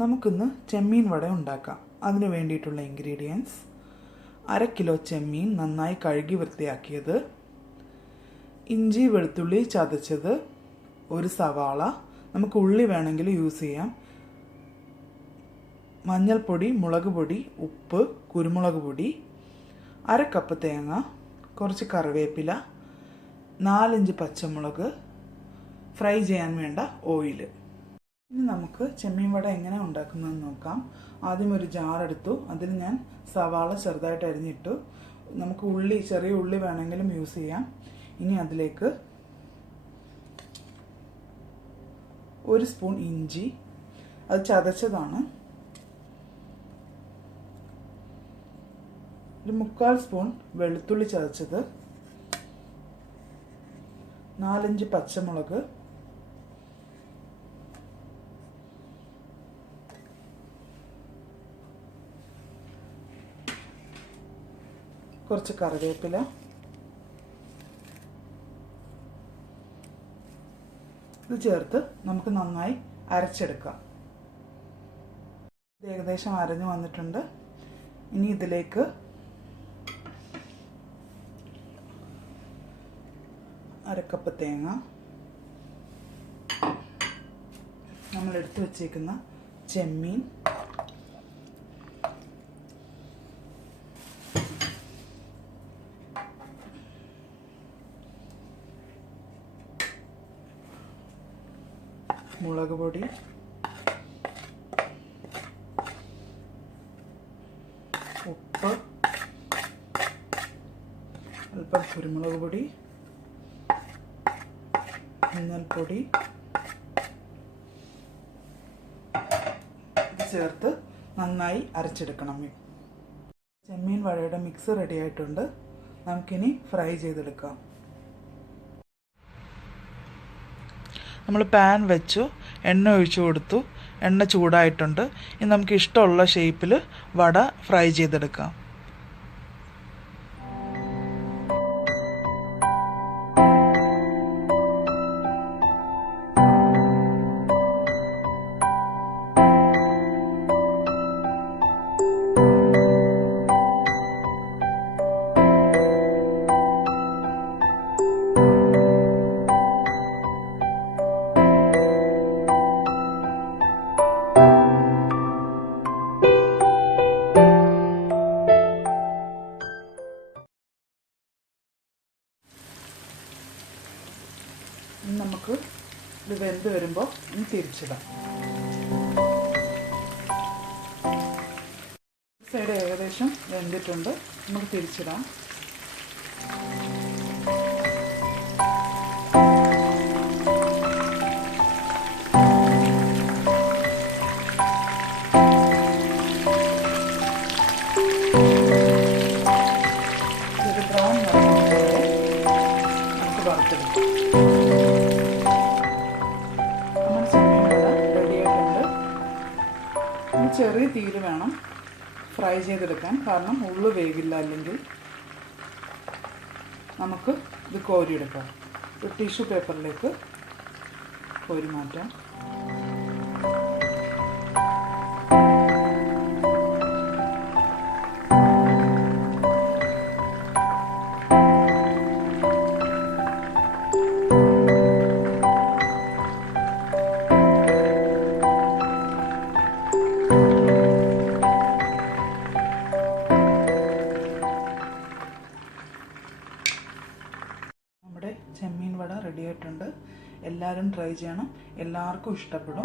നമുക്കിന്ന് ചെമ്മീൻ വട ഉണ്ടാക്കാം. അതിന് വേണ്ടിയിട്ടുള്ള ഇൻഗ്രീഡിയൻസ്: 1/2 കിലോ ചെമ്മീൻ നന്നായി കഴുകി വൃത്തിയാക്കിയത്, ഇഞ്ചി വെളുത്തുള്ളി ചതച്ചത്, ഒരു സവാള, നമുക്ക് ഉള്ളി വേണമെങ്കിൽ യൂസ് ചെയ്യാം, മഞ്ഞൾപ്പൊടി, മുളക് പൊടി, ഉപ്പ്, കുരുമുളക് പൊടി, 1/2 കപ്പ് തേങ്ങ, കുറച്ച് കറിവേപ്പില, 4-5 പച്ചമുളക്, ഫ്രൈ ചെയ്യാൻ വേണ്ട ഓയിൽ. ഇനി നമുക്ക് ചെമ്മീൻ വട എങ്ങനെ ഉണ്ടാക്കുന്നതെന്ന് നോക്കാം. ആദ്യം ഒരു ജാർ എടുത്തു, അതിൽ ഞാൻ സവാള ചെറുതായിട്ട് അരിഞ്ഞിട്ടു. നമുക്ക് ചെറിയ ഉള്ളി വേണമെങ്കിലും യൂസ് ചെയ്യാം. ഇനി അതിലേക്ക് 1 സ്പൂൺ ഇഞ്ചി, അത് ചതച്ചതാണ്, 1/4 സ്പൂൺ വെളുത്തുള്ളി ചതച്ചത്, 4-5 പച്ചമുളക്, കുറച്ച് കറിവേപ്പില, ഇത് ചേർത്ത് നമുക്ക് നന്നായി അരച്ചെടുക്കാം. ഇത് ഏകദേശം അരഞ്ഞു വന്നിട്ടുണ്ട്. ഇനി ഇതിലേക്ക് അരക്കപ്പ് തേങ്ങ, നമ്മൾ എടുത്തു വച്ചേക്കുന്ന ചെമ്മീൻ, മുളക് പൊടി, ഉപ്പ്, അല്പം കുരുമുളക് പൊടി, മഞ്ഞൾപ്പൊടി, ഇത് ചേർത്ത് നന്നായി അരച്ചെടുക്കണം. ചെമ്മീൻ വടയുടെ മിക്സ് റെഡി ആയിട്ടുണ്ട്. നമുക്കിനി ഫ്രൈ ചെയ്തെടുക്കാം. നമ്മൾ പാൻ വെച്ചു, എണ്ണ ഒഴിച്ചു കൊടുത്തു, എണ്ണ ചൂടായിട്ടുണ്ട്. ഇനി നമുക്ക് ഇഷ്ടമുള്ള ഷേപ്പിൽ വട ഫ്രൈ ചെയ്തെടുക്കാം. നമുക്ക് ഇത് വെന്ത് വരുമ്പോൾ ഇനി തിരിച്ചിടാം. സൈഡ് ഏകദേശം വെന്തിട്ടുണ്ട്, നമുക്ക് തിരിച്ചിടാം. ഇത് ബ്രൗൺ നിറയുമ്പോൾ നമുക്ക് വറുത്തെടുക്കാം. ചെറിയ തീയിൽ വേണം ഫ്രൈ ചെയ്തെടുക്കാൻ, കാരണം ഉള്ളു വേവില്ല. അല്ലെങ്കിൽ നമുക്ക് ഇത് കോരിയെടുക്കാം. ഒരു ടിഷ്യൂ പേപ്പറിലേക്ക് കോരി മാറ്റാം. ചെമ്മീൻ വട റെഡി ആയിട്ടുണ്ട്. എല്ലാവരും ട്രൈ ചെയ്യണം, എല്ലാവർക്കും ഇഷ്ടപ്പെടും.